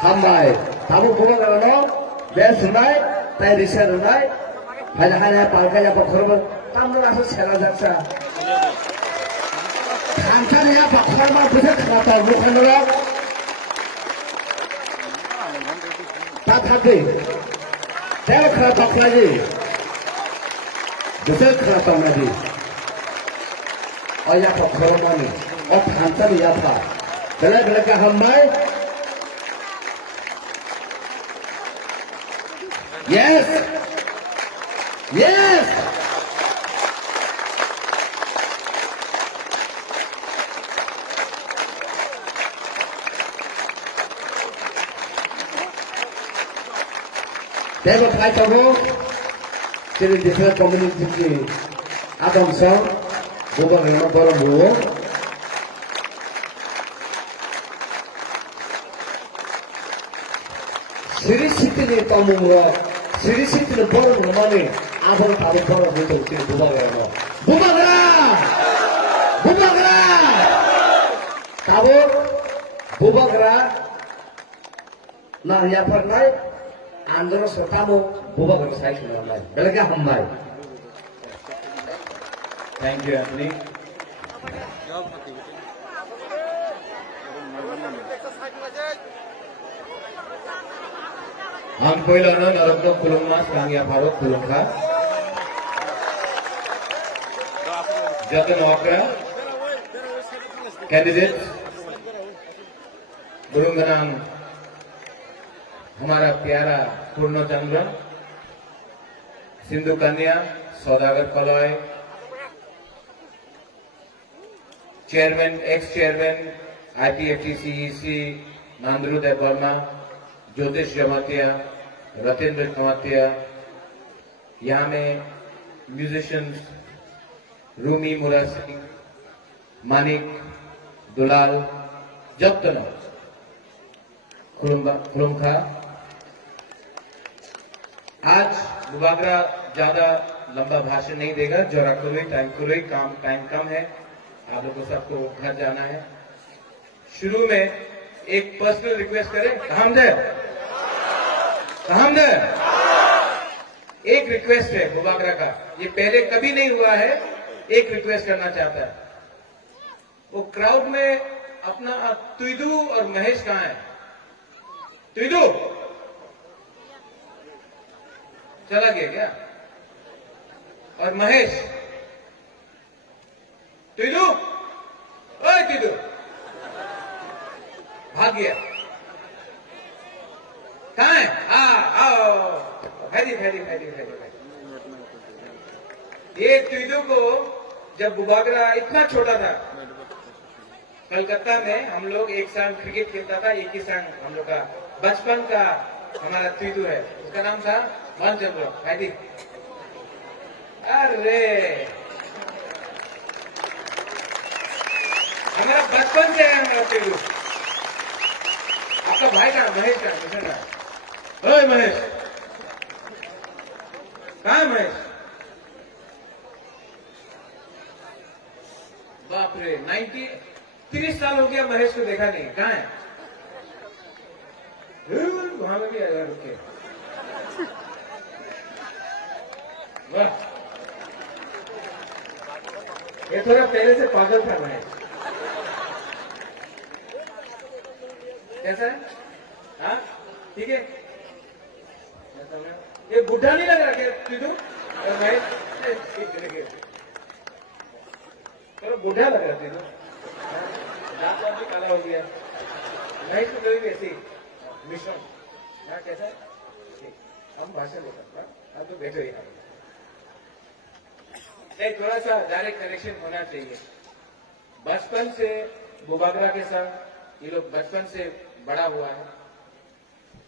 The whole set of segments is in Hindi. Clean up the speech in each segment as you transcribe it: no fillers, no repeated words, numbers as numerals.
Hambai, tamu bukan orang, biasa naik, tadi saya naik, hanya palkanya pakkorban, tamu rasa sekarang jaksa. Kantornya pakkorban bisa kata bukan orang, tak hati, saya kerap paklagi, bisa kata lagi, oh ya pakkorban ni, oh kantor ya pak, belah ke hambai. Yes! Yes! Dapat kaya tahu, jadi different community ki adam song, bukan yang orang buo. Siri City ni tamu mula. Siri City ni baru mengamani abang tahu baru betul betul bubagra, bubagra, tahu bubagra, nah ya pernah andor setamu bubagra saya sudah mulai, belega hambai. Thank you, Anthony. Ang पहिलाना नरकनो खुलुमना सांगिया Bharat खुलुमखा जतन वाकरा कैंडिडेट बुरुंगनांग हमारा प्यारा पूर्णचंद्र सिंधु कन्या सौदागर कलॉय चेयरमैन एक्स चेयरमैन आईपीएफटीसीईसी नांदरू देवर्मा ज्योतिष जमातिया रतेंद्र जमातिया यहाँ में म्यूजिशियंस रूमी मुरा सिंह मानिक दुलाल जप्तनो खुलुमखा आज बुबागरा ज्यादा लंबा भाषण नहीं देगा जरा कुरुई टाइम कम है आप लोगों को सबको घर जाना है शुरू में एक पर्सनल रिक्वेस्ट करें हमदर्द एक रिक्वेस्ट है बुबागरा का ये पहले कभी नहीं हुआ है एक रिक्वेस्ट करना चाहता है वो क्राउड में अपना तुइदू और महेश कहां है तुइदू चला गया क्या और महेश तुइदू ओए तुइदू भाग गया। कहाँ है? आओ, फैली फैली फैली फैली फैली। ये त्रिदु को जब बुबागरा इतना छोटा था, कलकत्ता में हम लोग एक साथ क्रिकेट खेलता था, एक ही साथ हम लोग का बचपन का हमारा त्रिदु है, उसका नाम था मनचंद्र फैली। अरे हमारा बचपन से है हमारा त्रिदु। आपका भाई का महेश का मिशन है। ओए महेश, कहाँ है महेश? बाप रे, 30 साल हो गया महेश को देखा नहीं, कहाँ है? वहां में भी आएगा, रुक के। वाह, ये थोड़ा पहले से पागल था महेश। कैसा है? हाँ ठीक है। ये बुढ़ा नहीं लग रहा क्या त्रिदु? थोड़ा बुढ़ा लग रहा त्रिदु, दांत भी काला हो गया। महेश तो कभी भी ऐसी मिश्रण। हाँ कैसा है? हम भाषण दे सकते हैं, तो बैठो यहाँ। थोड़ा सा डायरेक्ट कनेक्शन होना चाहिए। बचपन से बुबागरा के साथ ये लोग बचपन से बड़ा हुआ है।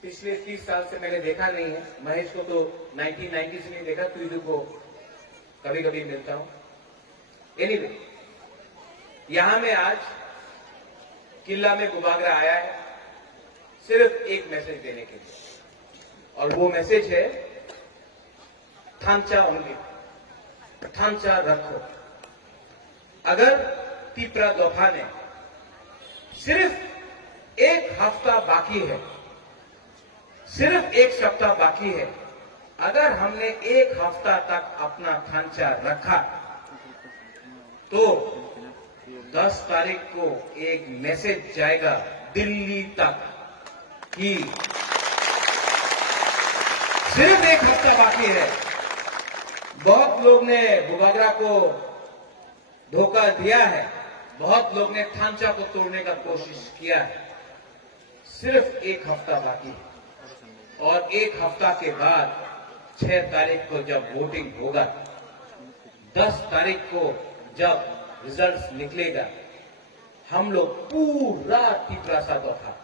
पिछले 30 साल से मैंने देखा नहीं है महेश को, तो 1990 से नहीं देखा, त्रिदु को कभी कभी मिलता हूं। एनीवे, यहां में आज किला में बुबागरा आया है सिर्फ एक मैसेज देने के लिए, और वो मैसेज है थांचा ओनली, थांचा रखो। अगर तिप्रा दोफा ने सिर्फ एक हफ्ता बाकी है, सिर्फ एक सप्ताह बाकी है, अगर हमने एक हफ्ता तक अपना थांचा रखा तो 10 तारीख को एक मैसेज जाएगा दिल्ली तक कि सिर्फ एक हफ्ता बाकी है। बहुत लोग ने बुबागरा को धोखा दिया है, बहुत लोग ने थांचा को तोड़ने का कोशिश किया है। सिर्फ एक हफ्ता बाकी है, और एक हफ्ता के बाद 6 तारीख को जब वोटिंग होगा, 10 तारीख को जब रिजल्ट्स निकलेगा, हम लोग पूरा तिप्रासा दोफा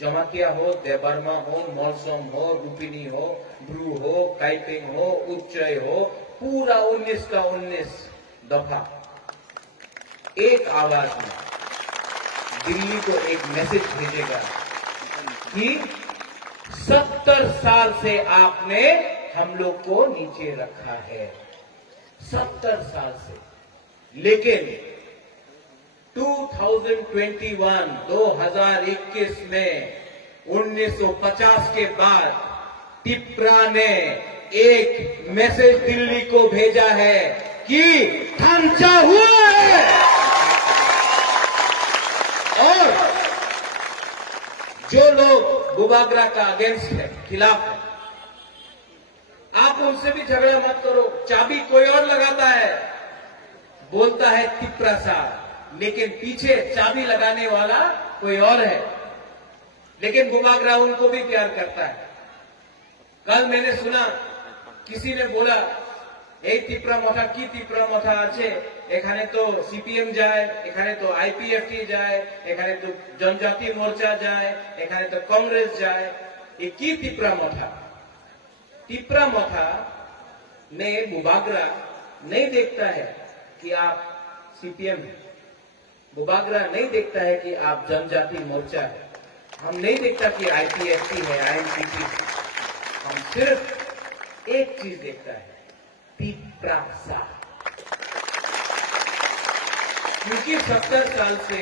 जमा किया हो, देबर्मा हो, मौलसोम हो, रुपिनी हो, ब्रू हो, काइपिंग हो, उच्चय हो, पूरा 19 का 19 दफा एक आवाज में दिल्ली को एक मैसेज भेजेगा कि 70 साल से आपने हम लोग को नीचे रखा है, 70 साल से। लेकिन 2021 में 1950 के बाद तिप्रा ने एक मैसेज दिल्ली को भेजा है कि थांचा हुआ है। और जो लोग बुबागरा का अगेंस्ट है, खिलाफ है, आप उनसे भी झगड़ा मत करो। चाबी कोई और लगाता है, बोलता है तिप्रा सा, लेकिन पीछे चाबी लगाने वाला कोई और है। लेकिन बुबागरा उनको भी प्यार करता है। कल मैंने सुना किसी ने बोला, এই তিপ্রা মথা কি তিপ্রা মথা আছে, এখানে তো সিপিএম যায়, এখানে তো আইপিএফটি যায়, এখানে তো জনজাতি মোর্চা যায়, এখানে তো कांग्रेस যায়, ये की तिप्रा मथा? तिप्रा मथा ने बुबागरा नहीं देखता है कि आप सीपीएम है, बुबागरा नहीं देखता है कि आप जनजाति मोर्चा है, हम नहीं देखता कि आईपीएफटी है, आईएनसीपी। हम सिर्फ एक चीज देखता है, तिप्रासा। क्योंकि 70 साल से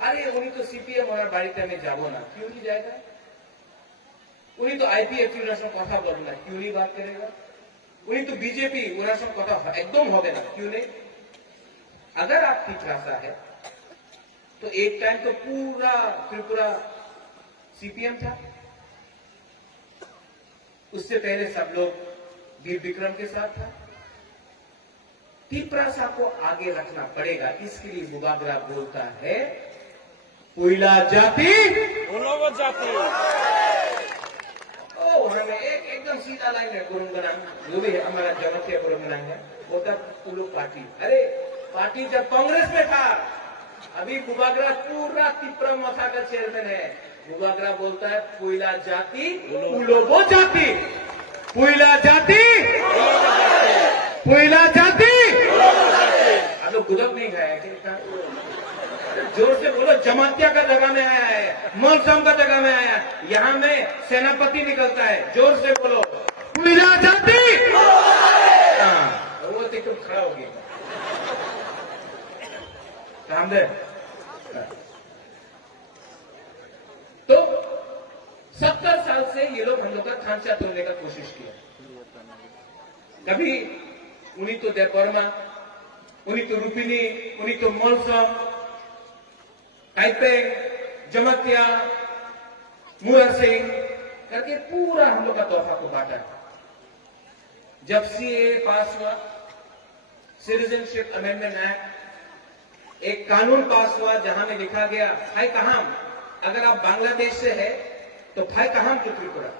अरे उन्हीं तो सीपीएम और बाड़ीते में जाबो ना, क्यों नहीं जाएगा? उन्हीं तो आईपीएफटी कथा बोलो ना, क्यों नहीं बात करेगा? उन्हीं तो बीजेपी कथा एकदम हो ना, क्यों नहीं? अगर आप तिप्रासा है तो एक टाइम तो पूरा त्रिपुरा सीपीएम था, उससे पहले सब लोग वीर विक्रम के साथ था। तिप्रासा को आगे रखना पड़ेगा, इसके लिए बुबागरा बोलता है पुइला जाति उलोगो जाति हमें एकदम सीधा लाइन है गुरुंगनांग, जो भी है हमारा जगतिया गुरुंगनांग है, वो तक उलो पार्टी। अरे पार्टी जब कांग्रेस में था, अभी बुबागरा पूरा तिप्रा मथा का चेयरमैन है। बुबागरा बोलता है पुइला जाति उलोगो जाति, पुइला जाति पुइला जाति। अब लोग गुदक नहीं खाया क्या? जोर से बोलो, जमातिया का जगह में आया है, मौसम का जगह में आया है, यहाँ में सेनापति निकलता है। जोर से बोलो, पुइला जाति। हाँ, वो तो खड़ा हो गया। रामदेव तो 70 साल से ये लोग हम लोग का खांचा तोड़ने का कोशिश किया। कभी उन्हीं तो देवबर्मा, उन्हीं तो रूपिनी, उन्हीं तो मौसम, टाइपेंग, जमातिया, मुरार सिंह करके पूरा हम लोग का तोहफा को बांटा। जब सीए पास हुआ, सिटीजनशिप अमेंडमेंट एक्ट, एक कानून पास हुआ जहां में लिखा गया भाई कहां, अगर आप बांग्लादेश से है तो भाई कहां तो त्रिपुरा।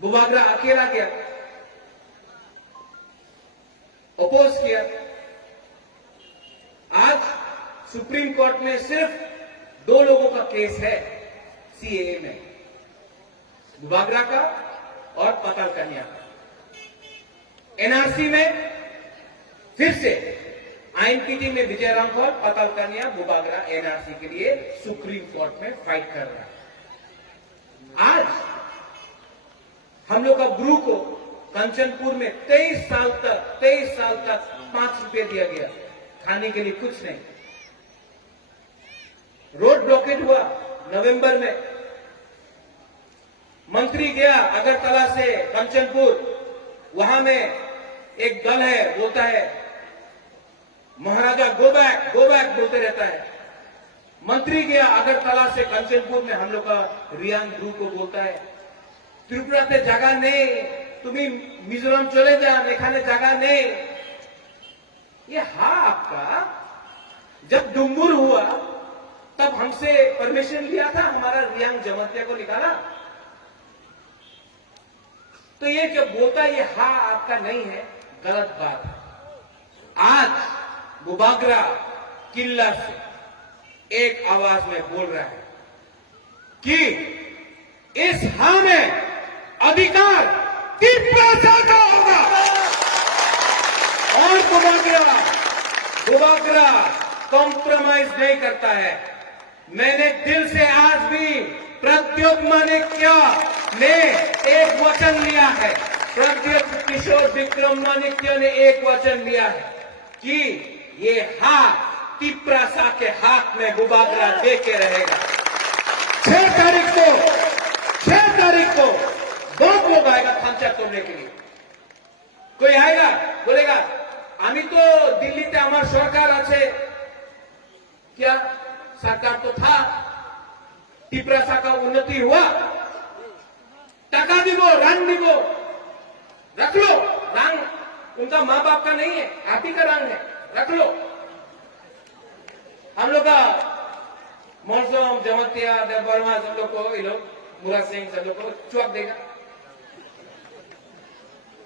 बुबागरा अकेला गया, अपोज किया। आज सुप्रीम कोर्ट में सिर्फ 2 लोगों का केस है सीएए में, बुबागरा का और पताल कन्या का। एनआरसी में फिर से आईएनपीटी में विजय रामफल, पताल कन्या, बुबागरा एनआरसी के लिए सुप्रीम कोर्ट में फाइट कर रहा है। आज हम लोग का गुरु को कंचनपुर में 23 साल तक 5 रुपए दिया गया, खाने के लिए कुछ नहीं। रोड ब्लॉकेट हुआ नवंबर में, मंत्री गया अगरतला से कंचनपुर, वहां में एक दल है बोलता है महाराजा गो बैक बोलते रहता है। मंत्री गया अगरतला से कंचनपुर में, हम लोग का रियांग ध्रुव को बोलता है त्रिपुरा से जगह नहीं, तुम्हें मिजोरम चले जा, मेघालय जगह नहीं। ये आपका जब डुम्बुर हुआ तब हमसे परमिशन लिया था, हमारा रियांग जमातिया को निकाला। तो ये जो बोलता है ये आपका नहीं है, गलत बात है। आज बुबागरा किला से एक आवाज में बोल रहा है कि इस में अधिकार त्रिपुरा का होगा। और बुबागरा कॉम्प्रोमाइज नहीं करता है। मैंने दिल से आज भी प्रद्युत माणिक्य ने एक वचन लिया है, प्रद्युत किशोर विक्रम माणिक्य ने एक वचन लिया है कि ये हाथ तिप्रासा के हाथ में बुबागरा दे के रहेगा। 6 तारीख को बहुत लोग आएगा खांचा तोड़ने के लिए। कोई आएगा बोलेगा आमी तो दिल्लीते हमार सरकार আছে, क्या सरकार तो था, तिप्रासा का उन्नति हुआ, टका दिगो रंग दिगो, रख लो। रंग उनका माँ बाप का नहीं है, आप ही का रंग है, रख लो। हम लोग का मौसम, जमातिया, देवबर्मा सब लोग को, ये लोग मुरार सिंह सब लोग को चौक देगा,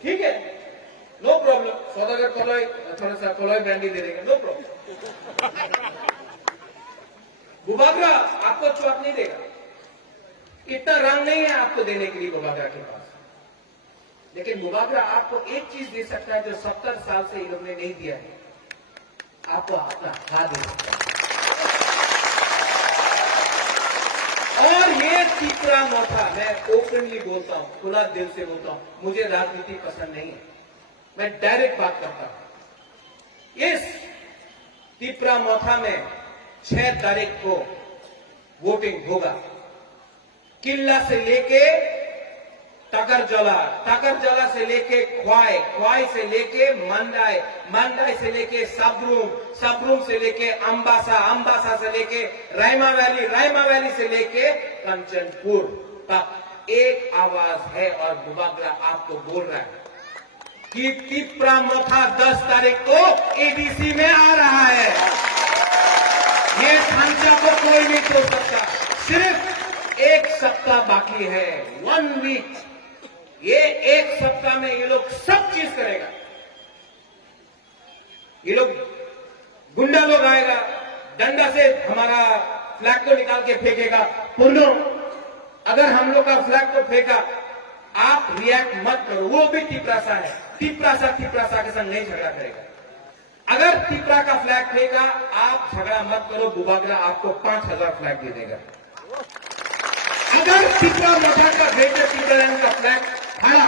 ठीक है, नो प्रॉब्लम। सौदागर कलोई थोड़ा सा कलोई ब्रांडी दे देगा, नो प्रॉब्लम। बुबागरा आपको चौक नहीं देगा, इतना रंग नहीं है आपको देने के लिए बुबागरा के पास। लेकिन बुबागरा आपको एक चीज दे सकता है जो 70 साल से इन लोग ने नहीं दिया है, आपको अपना हाथ दे सकता है। और ये तीसरा मौका, मैं ओपनली बोलता हूं, खुला दिल से बोलता हूं, मुझे राजनीति पसंद नहीं है, मैं डायरेक्ट बात करता हूं। इस तीसरा मौका में 6 तारीख को वोटिंग होगा। किला से लेके टाकरजला से लेके ख्वाई से लेके मंडाई से लेके सबरूम से लेके अंबासा से लेके रायमा वैली से लेके कंचनपुर तक एक आवाज है। और बुबागरा आपको बोल रहा है कि तिप्रा मोथा 10 तारीख को एडीसी में आ रहा है। ये ढांचा को कोई नहीं तोड़ सकता। सिर्फ एक सप्ताह बाकी है, 1 वीक। ये एक सप्ताह में ये लोग सब चीज करेगा। ये लोग गुंडा लोग आएगा, डंडा से हमारा फ्लैग को निकाल के फेंकेगा। पुनो, अगर हम लोग का फ्लैग को फेंका, आप रिएक्ट मत करो। वो भी तिपरासा है, तिपरासा के संग नहीं झगड़ा करेगा। अगर तिपरा का फ्लैग फेंका, आप झगड़ा मत करो, बुबागरा आपको 5000 फ्लैग दे देगा। अगर तिपरा मठा का बेटे तिपरालैंड का फ्लैग फाड़ा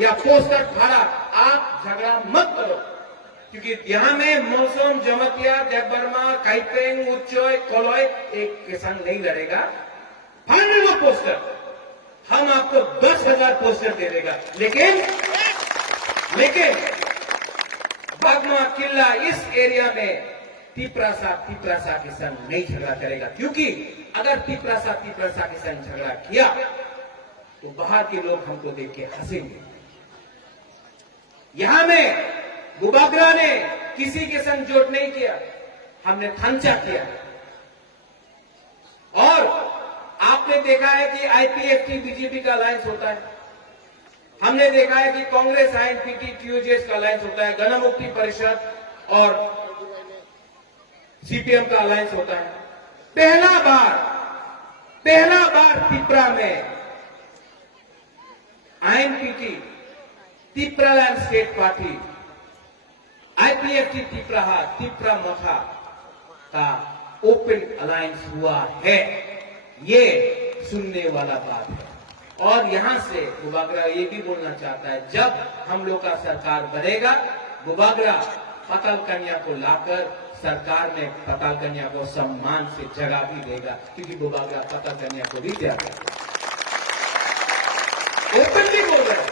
या पोस्टर फाड़ा, आप झगड़ा मत करो, क्योंकि यहां में मौसम, जमतिया, जगबर्मा, काइपेंग, उच्चोय, कोलोय एक के संग नहीं लड़ेगा। फाड़ने लो पोस्टर, हम आपको 10,000 पोस्टर दे देगा। लेकिन बागमा किला इस एरिया में तिपरासा के संग नहीं झगड़ा करेगा, क्योंकि अगर तिपरासा के संग झगड़ा किया तो बाहर के लोग हमको देख के हंसेंगे। यहां में बुबागरा ने किसी के संग जोट नहीं किया, हमने थांचा किया। और आपने देखा है कि आईपीएफटी बीजेपी का अलायंस होता है, हमने देखा है कि कांग्रेस आईएनपीटी टीयूजेएस का अलायंस होता है, गणमुक्ति परिषद और सीपीएम का अलायंस होता है। पहला बार तिपरा में आईएनपीटी, तिपरालैंड स्टेट पार्टी, आईपीएफटी तिपरा मठा का ओपन अलायंस हुआ है। ये सुनने वाला बात है। और यहां से बुबागरा ये भी बोलना चाहता है, जब हम लोग का सरकार बनेगा, बुबागरा पाताल कन्या को लाकर सरकार में पाताल कन्या को सम्मान से जगह भी देगा, क्योंकि बुबागरा पाताल कन्या को भी दिया गया। ओपनली बोल रहे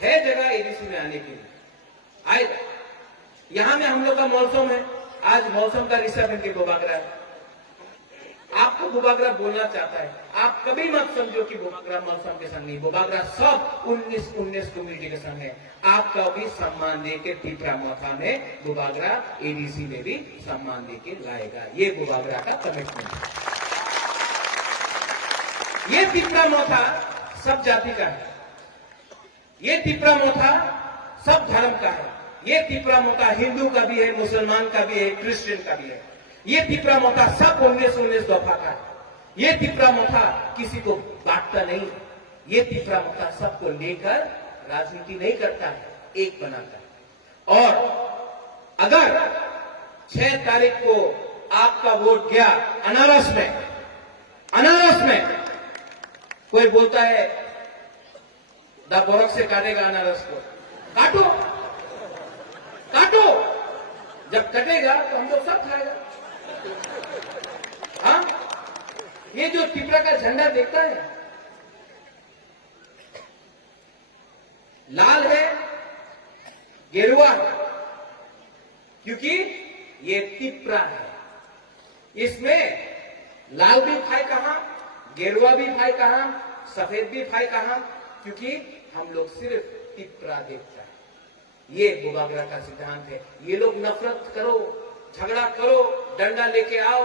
है जगह एडीसी में आने के लिए आएगा। यहां में हम लोग का मौसम है, आज मौसम का रिश्ता इनके बुबागरा है। आपको बुबागरा बोलना चाहता है, आप कभी मत समझो कि बुबागरा मौसम के संग नहीं, बुबागरा सब 19 कम्युनिटी के संग है। आपका भी सम्मान देके तिपरा मोथा में बुबागरा एडीसी में भी सम्मान देके लाएगा। ये बुबागरा का कमिटमेंट है। ये तिपरा मोथा सब जाति का है, ये तिपरा मोथा सब धर्म का है। ये तिपरा मोथा हिंदू का भी है, मुसलमान का भी है, क्रिश्चियन का भी है। ये तिपरा मोथा सब 19 दफा का है। ये तिपरा मोथा किसी को बांटता नहीं, ये तिपरा मोथा सबको लेकर राजनीति नहीं करता है, एक बनाता है। और अगर 6 तारीख को आपका वोट गया अनारस में कोई बोलता है बोरक से काटेगा अनारस को, काटो, जब कटेगा तो हम लोग सब खाएगा। हाँ, ये जो तिपरा का झंडा देखता है, लाल है, गेरुआ है, क्योंकि ये तिपरा है। इसमें लाल भी भाई कहां, गेरुआ भी भाई कहां, सफेद भी भाई कहां, क्योंकि हम लोग सिर्फ तिपरा देखता है। ये बुबागरा का सिद्धांत है। ये लोग नफरत करो, झगड़ा करो, डंडा लेके आओ,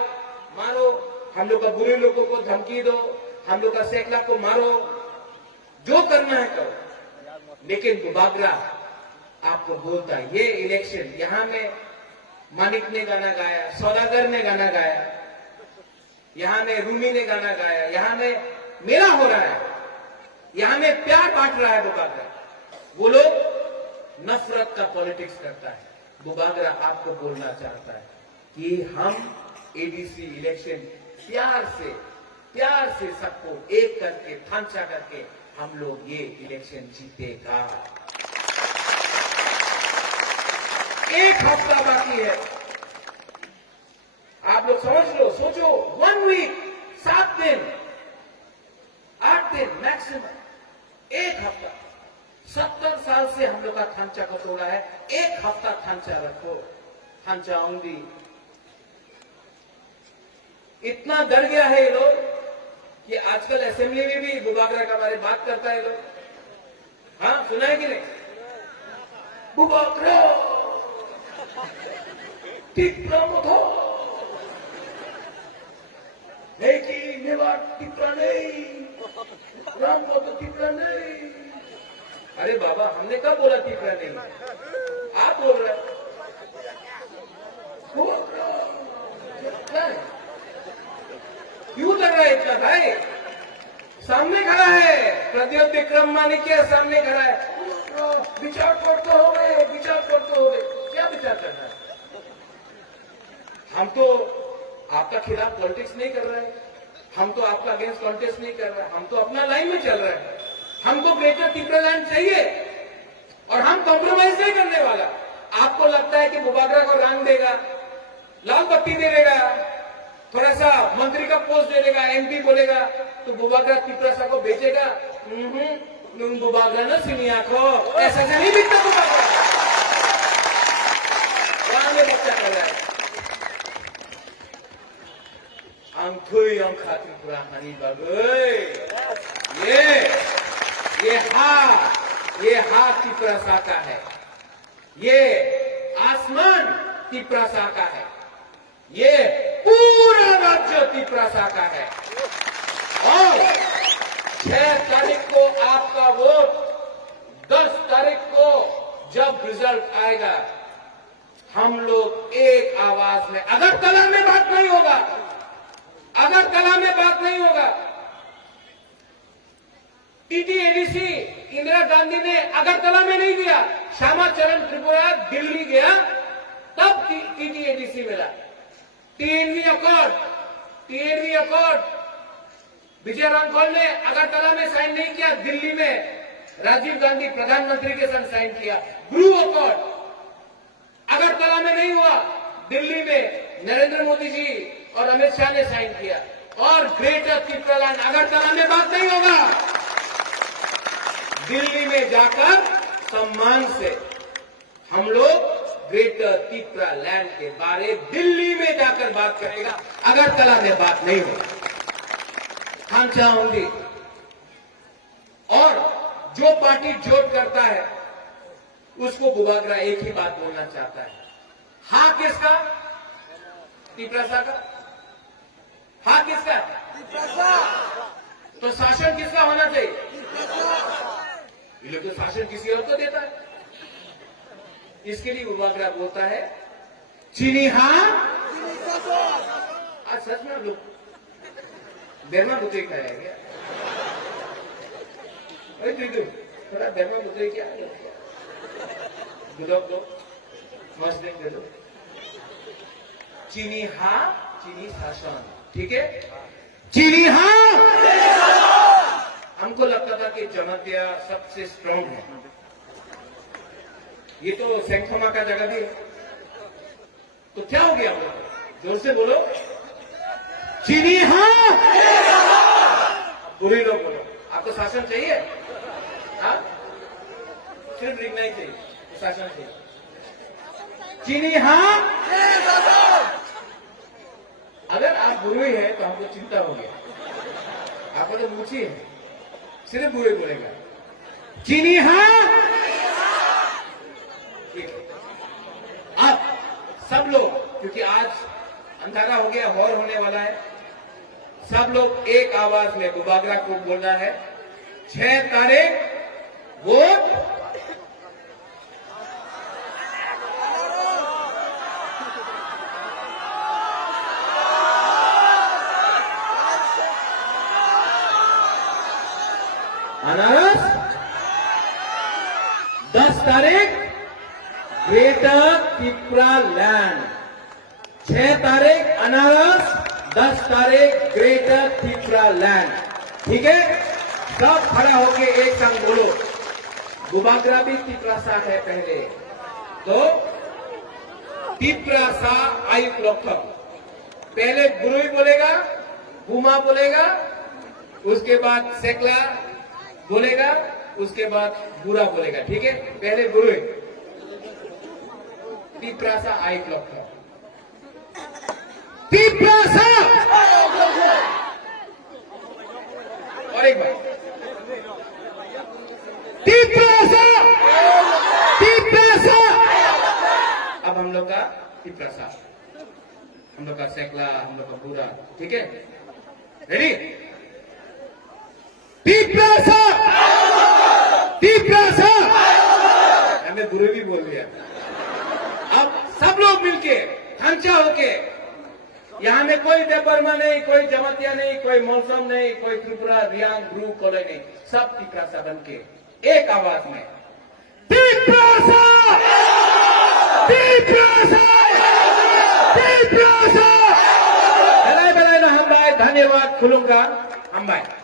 मारो, हम लोग का बुरे लोगों को धमकी दो, हम लोग का सैकड़ा को मारो, जो करना है करो। लेकिन बुबागरा आपको बोलता है, ये इलेक्शन, यहां में मानिक ने गाना गाया, सौदागर ने गाना गाया, यहां में रूमी ने गाना गाया, यहां में मेला हो रहा है, यहां में प्यार बांट रहा है बुबागरा। वो लोग नफरत का पॉलिटिक्स करता है। बुबागरा आपको बोलना चाहता है कि हम एडीसी इलेक्शन प्यार से सबको एक करके, थांचा करके हम लोग ये इलेक्शन जीतेगा। एक हफ्ता बाकी है, आप लोग समझ लो, सोचो, 1 वीक, 7 दिन, 8 दिन मैक्सिमम, एक हफ्ता। 70 साल से हम लोग का थांचा को तोड़ा है, एक हफ्ता थांचा रखो, थांचा ओनली। इतना डर गया है ये लोग कि आजकल असेंबली में भी बुबागरा के बारे में बात करता है लोग। हाँ, सुना है कि नहीं? बुबागरा, तिपरा मोथा, राम को तो तीसरा नहीं। अरे बाबा, हमने कब बोला तीसरा नहीं? आप बोल रहे हैं। क्यों कर रहा है इतना भाई? सामने खड़ा है, प्रद्योत विक्रम माणिक्य सामने खड़ा है। विचार करते हो गए, विचार करते हो गए। क्या विचार करना है? हम तो आपका खिलाफ पॉलिटिक्स नहीं कर रहे हैं, हम तो आपका अगेंस्ट कॉन्टेस्ट नहीं कर रहे हैं, हम तो अपना लाइन में चल रहे हैं। हमको ग्रेटर त्रिपुरालैंड चाहिए और हम कॉम्प्रोमाइज नहीं करने वाला। आपको लगता है कि बुबागरा को रंग देगा, लाल बत्ती दे देगा, थोड़ा सा मंत्री का पोस्ट दे देगा, एमपी बोलेगा तो बुबागरा त्रिपुरा को बेचेगा? बुबागरा ना सिनिया को ऐसा से नहीं बिकता बुबागरा। वहां में बच्चा कर रहा है अंकुई अंखा त्रिपुरा हनी बगई। ये हाथ त्रिपुरा सा का है, ये आसमान त्रिपुरा सा का है, ये पूरा राज्य त्रिपुरा सा का है। और 6 तारीख को आपका वोट, 10 तारीख को जब रिजल्ट आएगा, हम लोग एक आवाज में, अगरतला में बात नहीं होगा, अगरतला में बात नहीं होगा। टीटीएडीसी इंदिरा गांधी ने अगरतला में नहीं दिया, श्यामा चरण त्रिपुरा दिल्ली गया तब टीटीएडीसी मिला। टीएनवी अकॉर्ड विजय रामफल ने अगरतला में साइन नहीं किया, दिल्ली में राजीव गांधी प्रधानमंत्री के संग साइन किया। ब्रू अकॉर्ड अगरतला में नहीं हुआ, दिल्ली में नरेंद्र मोदी जी और अमित शाह ने साइन किया। और ग्रेटर त्रिपुरालैंड, अगरतला में बात नहीं होगा, दिल्ली में जाकर सम्मान से हम लोग ग्रेटर त्रिपुरालैंड के बारे दिल्ली में जाकर बात करेगा, अगरतला में बात नहीं होगा। हम चाहूंगी और जो पार्टी जोड़ करता है उसको बुबागरा एक ही बात बोलना चाहता है। हाँ किसका? त्रिपुरा का। हाँ किसका? तो शासन किसका होना चाहिए? ये लोग तो शासन किसी और को देता है। इसके लिए बुबागरा बोलता है चीनी हाँ। आज सच में लोग बेरमा बुते का है क्या? थोड़ा बेरमा बुते क्या दो मस्त दे दो। चीनी हाँ, चीनी शासन, ठीक है? चीनी हाँ। हमको लगता था कि जमातिया सबसे स्ट्रांग है, ये तो सेंखमा का जगह भी है, तो क्या हो गया? जोर से बोलो चीनी हाँ। बुरी लोग बोलो आपको शासन चाहिए? हाँ, सिर्फ लिखना ही चाहिए, शासन चाहिए। चीनी हाँ। अगर आप बुरे हैं तो हमको चिंता हो गया, आपको तो मुझी है, सिर्फ बुरे बोलेगा चीनी हाँ। ठीक है, आप सब लोग, क्योंकि आज अंधारा हो गया, हौर होने वाला है, सब लोग एक आवाज में बुबागरा को बोलना है 6 तारीख वोट अनारस, 10 तारीख ग्रेटर त्रिपुरालैंड, 6 तारीख अनारस, 10 तारीख ग्रेटर त्रिपुरालैंड, ठीक है? सब खड़ा होके एक संग बोलो। बुबागरा भी त्रिपुरा है पहले, तो त्रिपुरा आयुक्त लोकम पहले गुरुई बोलेगा, बुमा बोलेगा, उसके बाद सेकला बोलेगा, उसके बाद बुरा बोलेगा, ठीक है? पहले गुरुई त्रिपुरा आयुक्त लोकम, त्रिपुरा। और एक बार त्रिपुरा, त्रिपुरा। अब हम लोग का त्रिपुरा, हम लोग का सेकला, हम लोग का बुरा, ठीक है? रेडी? हमें बुरे भी बोल दिया। अब सब लोग मिलके खंचा होके, यहाँ में कोई देवबर्मा नहीं, कोई जमातिया नहीं, कोई मौसम नहीं, कोई त्रिपुरा, रियांग, ब्रू, कोले नहीं, सब टिप्रासा बन के एक आवाज में बलाय बलाय ना हम धन्यवाद खुलूंगा हम भाई।